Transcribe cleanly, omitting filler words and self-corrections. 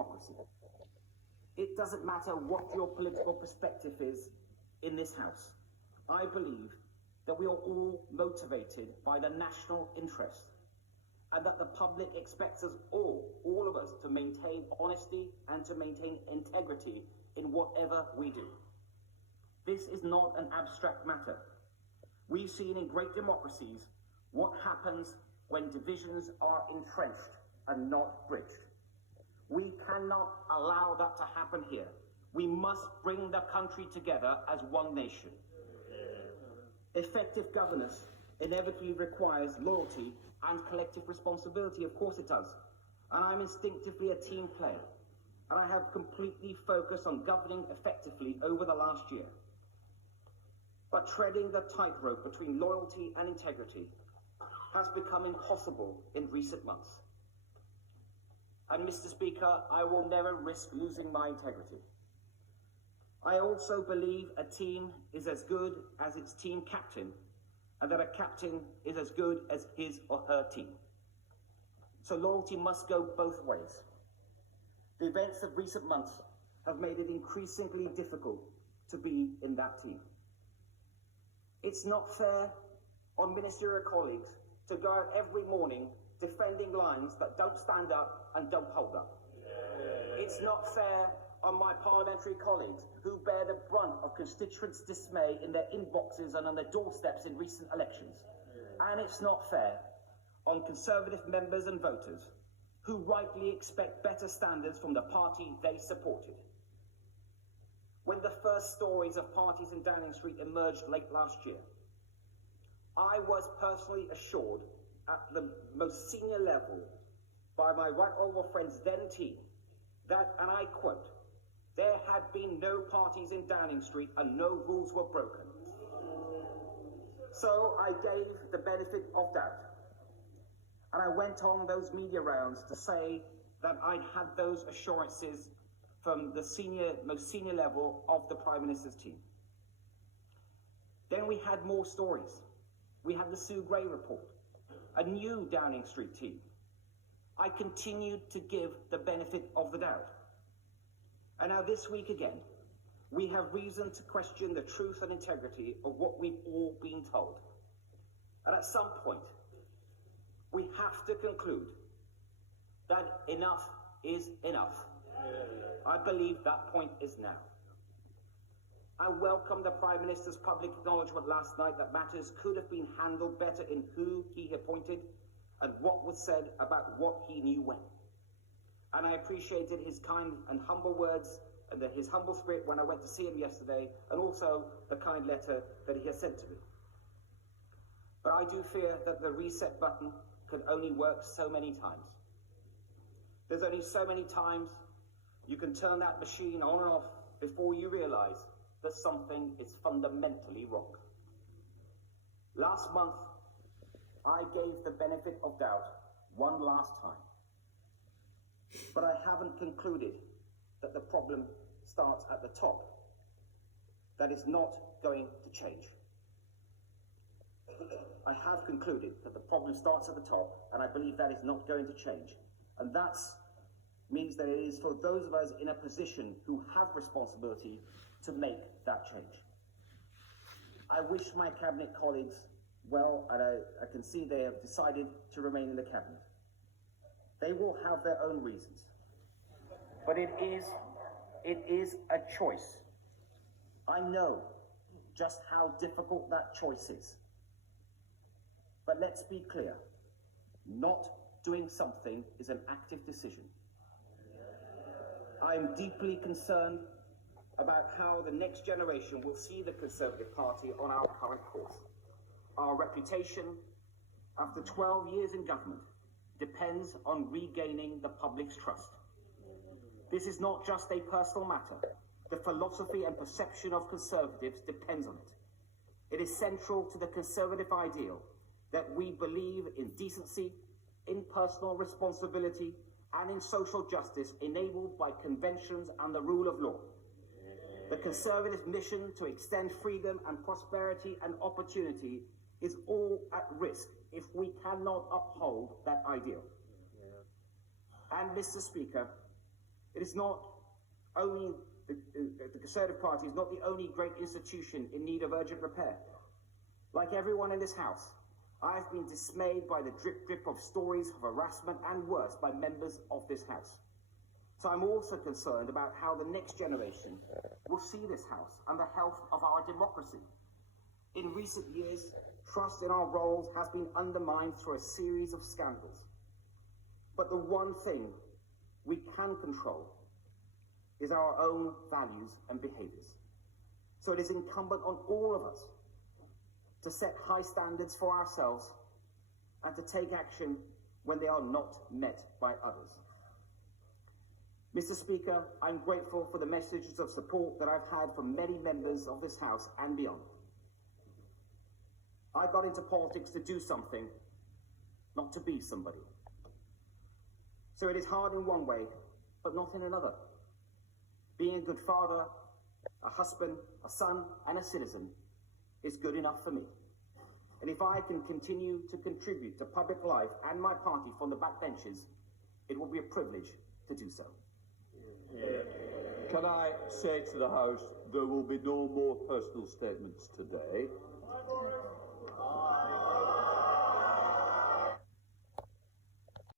democracy. It doesn't matter what your political perspective is in this House. I believe that we are all motivated by the national interest, and that the public expects us all of us, to maintain honesty and to maintain integrity in whatever we do. This is not an abstract matter. We've seen in great democracies what happens when divisions are entrenched and not bridged. We cannot allow that to happen here. We must bring the country together as one nation. Effective governance inevitably requires loyalty and collective responsibility. Of course it does. And I'm instinctively a team player. And I have completely focused on governing effectively over the last year. But treading the tightrope between loyalty and integrity has become impossible in recent months. And Mr. Speaker, I will never risk losing my integrity. I also believe a team is as good as its team captain, and that a captain is as good as his or her team. So loyalty must go both ways. The events of recent months have made it increasingly difficult to be in that team. It's not fair on ministerial colleagues to go out every morning defending lines that don't stand up and don't hold up. It's not fair on my parliamentary colleagues who bear the brunt of constituents' dismay in their inboxes and on their doorsteps in recent elections. And it's not fair on Conservative members and voters who rightly expect better standards from the party they supported. When the first stories of parties in Downing Street emerged late last year, I was personally assured at the most senior level by my right honourable friend's then team that, and I quote, there had been no parties in Downing Street and no rules were broken. So I gave the benefit of doubt. And I went on those media rounds to say that I'd had those assurances from the most senior level of the Prime Minister's team. Then we had more stories. We had the Sue Gray report, a new Downing Street team. I continued to give the benefit of the doubt. And now this week again, we have reason to question the truth and integrity of what we've all been told. And at some point, we have to conclude that enough is enough. I believe that point is now. I welcome the Prime Minister's public acknowledgement last night that matters could have been handled better in who he appointed and what was said about what he knew when. And I appreciated his kind and humble words and his humble spirit when I went to see him yesterday, and also the kind letter that he has sent to me. But I do fear that the reset button can only work so many times. There's only so many times you can turn that machine on and off before you realise that something is fundamentally wrong. Last month, I gave the benefit of doubt one last time. But I haven't concluded that the problem starts at the top. That is not going to change. I have concluded that the problem starts at the top, and I believe that is not going to change. And that means that it is for those of us in a position who have responsibility to make that change. I wish my cabinet colleagues well, and I can see they have decided to remain in the cabinet. They will have their own reasons. But it is a choice. I know just how difficult that choice is. But let's be clear, not doing something is an active decision. I'm deeply concerned about how the next generation will see the Conservative Party on our current course. Our reputation, after 12 years in government, depends on regaining the public's trust. This is not just a personal matter. The philosophy and perception of Conservatives depends on it. It is central to the Conservative ideal that we believe in decency, in personal responsibility, and in social justice enabled by conventions and the rule of law. The Conservative mission to extend freedom and prosperity and opportunity is all at risk if we cannot uphold that ideal. And Mr. Speaker, It is not only the Conservative Party is not the only great institution in need of urgent repair. Like everyone in this House, I have been dismayed by the drip of stories of harassment and worse by members of this House. So I'm also concerned about how the next generation will see this House and the health of our democracy. In recent years, trust in our roles has been undermined through a series of scandals. But the one thing we can control is our own values and behaviours. So it is incumbent on all of us to set high standards for ourselves and to take action when they are not met by others. Mr. Speaker, I'm grateful for the messages of support that I've had from many members of this House and beyond. I got into politics to do something, not to be somebody. So it is hard in one way, but not in another. Being a good father, a husband, a son, and a citizen is good enough for me. And if I can continue to contribute to public life and my party from the backbenches, it will be a privilege to do so. Can I say to the House, there will be no more personal statements today.